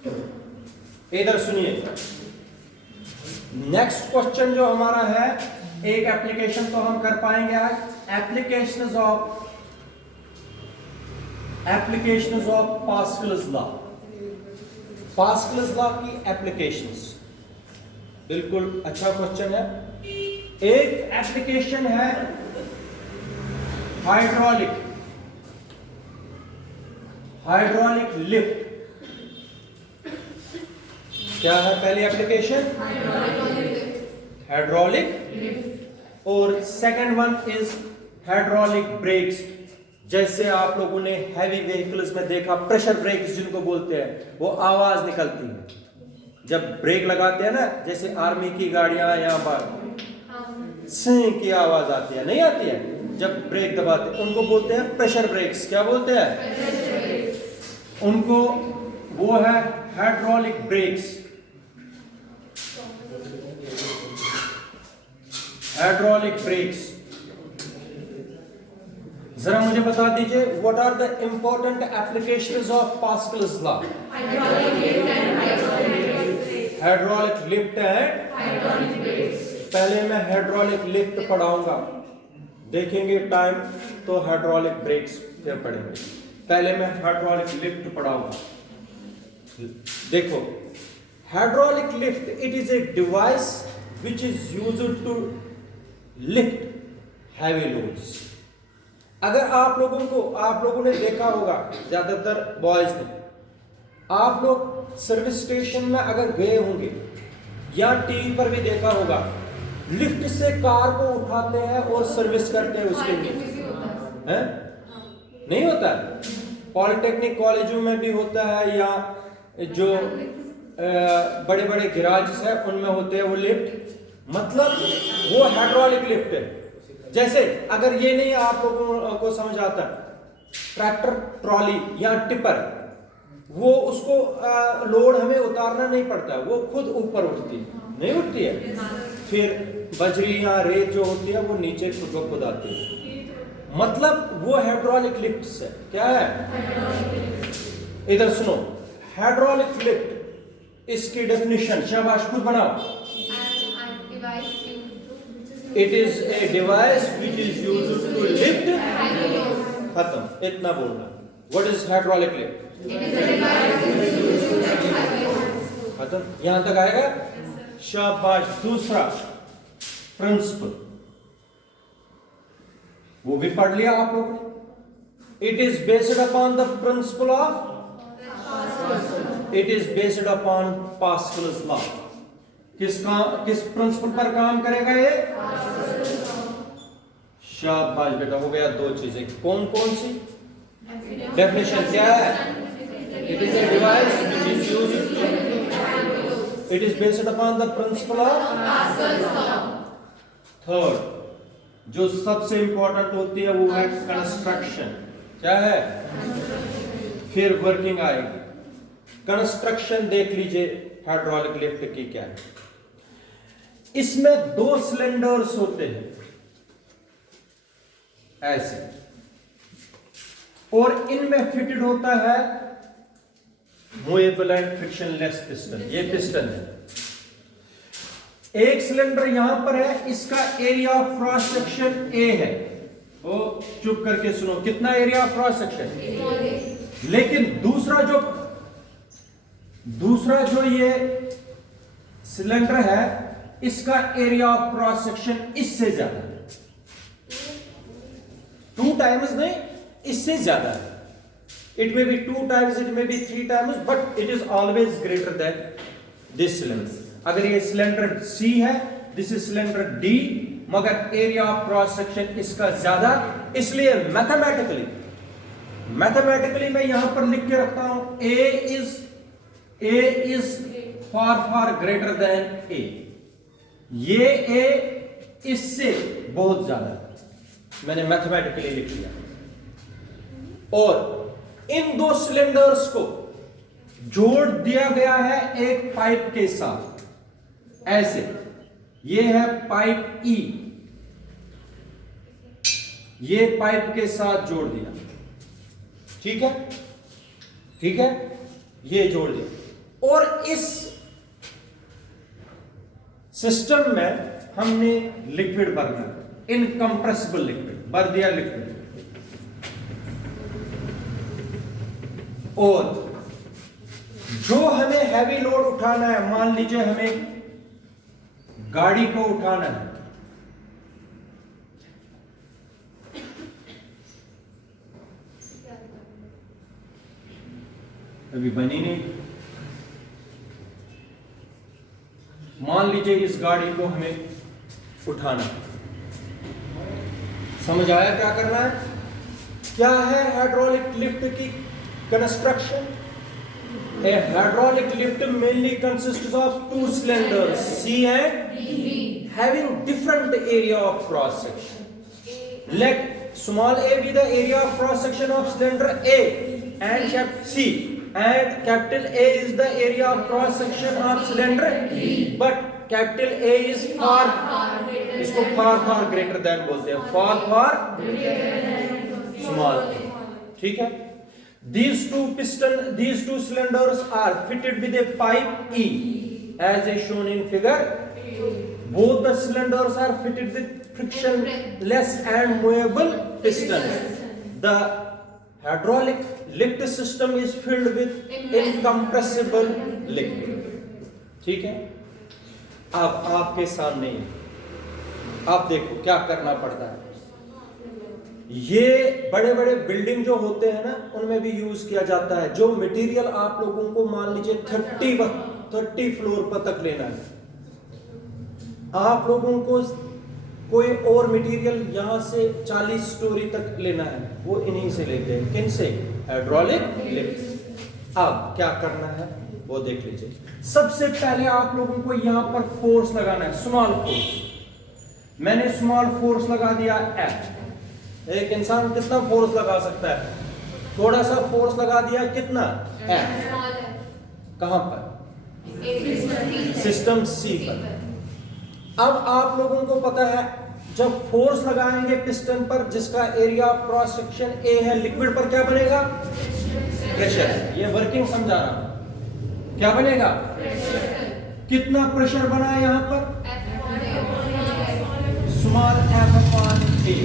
इधर सुनिए, next question जो हमारा है, एक एप्लीकेशन तो हम कर पाएंगे आज, applications of Pascal's law. Pascal's law की एप्लीकेशंस, बिल्कुल अच्छा क्वेश्चन है। एक एप्लीकेशन है हाइड्रोलिक लिफ्ट। क्या है पहली एप्लीकेशन? हाइड्रोलिक। और second one is hydraulic breaks. जैसे आप लोगों ने हैवी व्हीकल्स में देखा, प्रेशर ब्रेक्स जिनको बोलते हैं, वो आवाज निकलती है जब ब्रेक लगाते हैं ना, जैसे आर्मी की गाड़ियां यहां पर सिं की आवाज आती है, नहीं आती है जब ब्रेक दबाते, उनको बोलते हैं प्रेशर ब्रेक्स। क्या बोलते हैं उनको? वो है हाइड्रोलिक ब्रेक्स। Hydraulic breaks. जरा मुझे बता दीजिए, what are the important applications of Pascal's law? Hydraulic lift and पहले मैं हाइड्रोलिक लिफ्ट पढ़ाऊंगा, देखेंगे टाइम तो हाइड्रोलिक ब्रेक्स फिर पढ़ेंगे। पहले मैं हाइड्रोलिक लिफ्ट पढ़ाऊंगा। देखो, hydraulic lift, it is a device which is used to lift heavy loads। अगर आप लोगों ने देखा होगा, ज्यादातर बॉयज ने, आप लोग सर्विस स्टेशन में अगर गए होंगे या टीवी पर भी देखा होगा, लिफ्ट से कार को उठाते हैं और सर्विस करते हैं उसके लिए, हैं? नहीं होता? पॉलिटेक्निक कॉलेजों में भी होता है, या जो बड़े बड़े गैराज है उनमें होते हैं वो लिफ्ट। मतलब वो हाइड्रोलिक लिफ्ट है। जैसे अगर ये नहीं आप लोगों को समझ आता, ट्रैक्टर ट्रॉली या टिपर, वो उसको लोड हमें उतारना नहीं पड़ता, वो खुद ऊपर उठती है, नहीं उठती है। फिर बजरी या रेत जो होती है वो नीचे खुद ब खुद आती है। मतलब वो हाइड्रोलिक लिफ्ट है। क्या है? इधर सुनो, हाइड्रोलिक लिफ्ट, इसकी डेफिनेशन, शाबाश खुद बनाओ। It is a device which is used to lift. खत्म, इतना बोलना। What is hydraulic lift? खत्म, यहां तक आएगा। शाबाश। दूसरा प्रिंसिपल, वो भी पढ़ लिया आप लोगों ने। It is based upon the principle of, it is based upon Pascal's law. किस प्रिंसिपल पर काम करेगा ये? शाबाश बेटा, हो गया दो चीजें। कौन कौन सी? डेफिनेशन क्या है? It is a device which is used to, it is based upon the principle of. Third, जो सबसे इंपॉर्टेंट होती है वो है कंस्ट्रक्शन। क्या है? फिर वर्किंग आएगी। कंस्ट्रक्शन देख लीजिए हाइड्रोलिक लिफ्ट की क्या है। इसमें 2 सिलेंडर्स होते हैं ऐसे, और इनमें फिटेड होता है मूवेबल एंड फ्रिक्शनलेस पिस्टन। ये पिस्टन है। एक सिलेंडर यहां पर है, इसका area of cross section A है। वो चुप करके सुनो, कितना एरिया ऑफ क्रॉस सेक्शन? लेकिन दूसरा जो ये सिलेंडर है, इसका एरिया ऑफ क्रॉस सेक्शन इससे ज्यादा है। 2 टाइम्स नहीं, इससे ज्यादा है। It may be 2 times, it may be 3 times, but it is always greater than this cylinder. अगर ये सिलेंडर सी है, दिस इज सिलेंडर डी, मगर एरिया ऑफ क्रॉस सेक्शन इसका ज्यादा, इसलिए मैथमेटिकली मैं यहां पर लिख के रखता हूं, ए इज फार ग्रेटर देन ए। ये ए इससे बहुत ज्यादा है, मैंने मैथमेटिकली लिख लिया। और इन 2 सिलेंडर्स को जोड़ दिया गया है एक पाइप के साथ, ऐसे। ये है पाइप ई, ये पाइप के साथ जोड़ दिया। ठीक है, ये जोड़ दिया। और इस सिस्टम में हमने लिक्विड भरना, इनकंप्रेसिबल लिक्विड भर दिया लिक्विड, और जो हमें हैवी लोड उठाना है, मान लीजिए हमें गाड़ी को उठाना है, अभी बनी नहीं, मान लीजिए इस गाड़ी को हमें उठाना है, समझ आया क्या करना है? क्या है हाइड्रोलिक लिफ्ट की construction? A hydraulic lift mainly consists of two cylinders C and D having different area of cross section. Let small a be the area of cross section of cylinder A and capital C, and capital A is the area of cross section of cylinder D, but capital A is far इसको far greater than बोलते हैं, far small a, ठीक है? These two cylinders are fitted with a pipe E, as is shown in figure. Both the cylinders are fitted with frictionless and movable pistons. The hydraulic lift system is filled with incompressible liquid. ठीक है? अब आपके सामने आप देखो क्या करना पड़ता है। ये बड़े बड़े बिल्डिंग जो होते हैं ना, उनमें भी यूज किया जाता है। जो मटेरियल आप लोगों को मान लीजिए 30 फ्लोर पर तक लेना है, आप लोगों को कोई और मटेरियल यहां से 40 स्टोरी तक लेना है, वो इन्हीं से लेते हैं। किन से? Hydraulic lift. अब क्या करना है वो देख लीजिए। सबसे पहले आप लोगों को यहां पर फोर्स लगाना है, स्मॉल फोर्स। मैंने स्मॉल फोर्स लगा दिया F। एक इंसान कितना फोर्स लगा सकता है? थोड़ा सा फोर्स लगा दिया, कितना? F। कहां पर? सिस्टम C पर। अब आप लोगों को पता है जब फोर्स लगाएंगे पिस्टन पर जिसका area of cross section A है, लिक्विड पर क्या बनेगा? प्रेशर। ये वर्किंग समझा रहा हूं। क्या बनेगा? कितना प्रेशर बना है यहां पर? Small f upon A,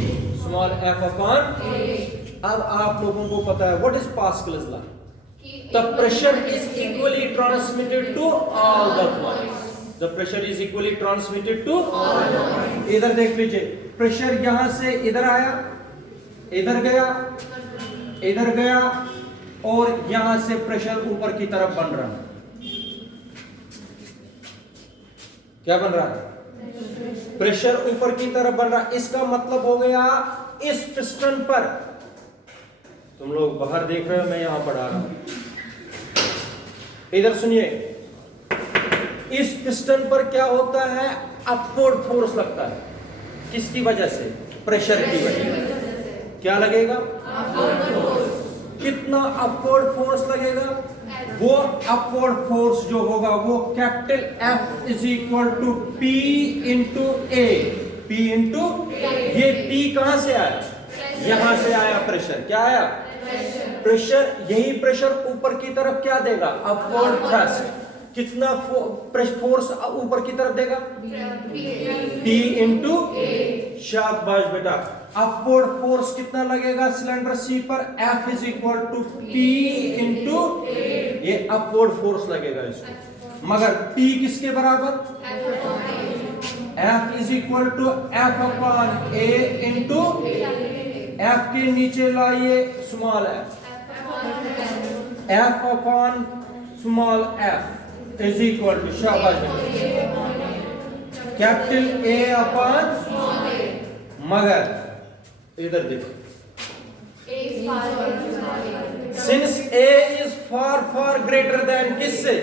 small f upon A। अब आप लोगों को पता है what is Pascal's law? The pressure is equally transmitted to all the points. The pressure is equally transmitted to all the points. इधर देख लीजिए, प्रेशर यहां से इधर आया, इधर गया, इधर गया, और यहां से प्रेशर ऊपर की तरफ बन रहा है। क्या बन रहा है? प्रेशर ऊपर की तरफ बन रहा है। इसका मतलब हो गया इस पिस्टन पर, तुम लोग बाहर देख रहे हो, मैं यहां पढ़ा रहा हूं, इधर सुनिए, इस पिस्टन पर क्या होता है? अपवर्ड फोर्स लगता है। किसकी वजह से? प्रेशर की वजह से। क्या लगेगा? कितना अपवर्ड फोर्स लगेगा? वो अपवर्ड फोर्स जो होगा वो capital F is equal to P into A। P into ये P कहां से आया? यहां से आया प्रेशर। क्या आया? प्रेशर। यही प्रेशर ऊपर की तरफ क्या देगा? Upward thrust. कितना फोर्स ऊपर की तरफ देगा? P into A। शाबाश बेटा। अपवर्ड फोर्स कितना लगेगा सिलेंडर C पर? F is equal to P into ये अपवर्ड फोर्स लगेगा इसको। मगर P किसके बराबर? F is equal to F upon A into F के नीचे लाइए small f, F upon small f is equal to, शाबाश, capital A upon small a। मगर इधर देखो, since A is far far greater than किससे?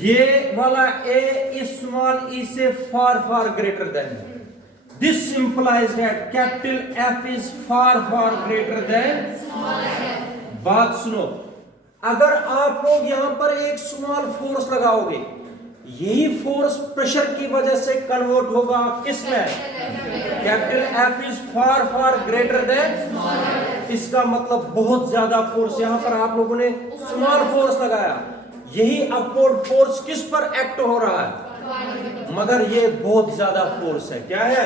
ये वाला A इस स्मॉल e से far far greater than. This implies that capital F is far far greater than small f। बात सुनो, अगर आप लोग यहां पर एक स्मॉल फोर्स लगाओगे, यही फोर्स प्रेशर की वजह से कन्वर्ट होगा किसमें? Capital F is far far greater than small f। इसका मतलब बहुत ज्यादा फोर्स, यहां पर आप लोगों ने स्मॉल फोर्स लगाया, यही अपवर्ड फोर्स किस पर एक्ट हो रहा है, मगर ये बहुत ज्यादा फोर्स है। क्या है,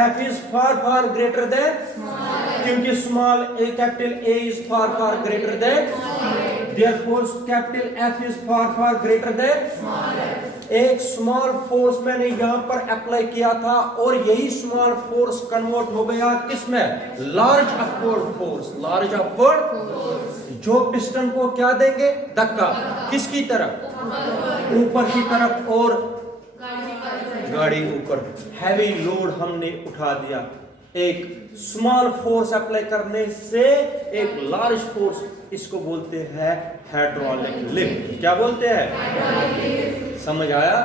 F is far far greater than, क्योंकि small a capital A is far far greater than, therefore capital F is far far greater than. एक स्मॉल फोर्स मैंने यहां पर अप्लाई किया था और यही स्मॉल फोर्स कन्वर्ट हो गया किसमें, large upward force. Large upward जो पिस्टन को क्या देंगे, धक्का, किसकी तरफ, ऊपर की तरफ, और गाड़ी ऊपर, हैवी लोड हमने उठा दिया। एक स्मॉल फोर्स अप्लाई करने से एक लार्ज फोर्स, इसको बोलते हैं हाइड्रोलिक लिफ्ट। क्या बोलते हैं, समझ आया।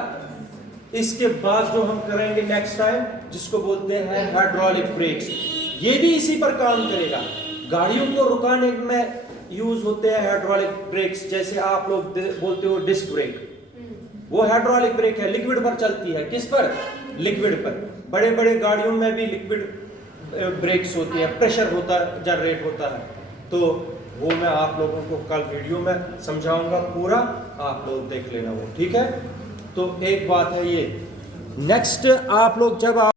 इसके बाद जो हम करेंगे नेक्स्ट टाइम, जिसको बोलते हैं हाइड्रोलिक ब्रेक्स, ये भी इसी पर काम करेगा। गाड़ियों को रुकाने में यूज होते हैं हाइड्रोलिक ब्रेक्स। जैसे आप लोग बोलते हो डिस्क ब्रेक, वो हाइड्रोलिक ब्रेक है, लिक्विड पर चलती है। किस पर, लिक्विड पर। बड़े बड़े गाड़ियों में भी लिक्विड ब्रेक्स होती है, प्रेशर होता है, जनरेट होता है। तो वो मैं आप लोगों को कल वीडियो में समझाऊंगा पूरा, आप लोग देख लेना वो, ठीक है। तो एक बात है ये, नेक्स्ट आप लोग जब आप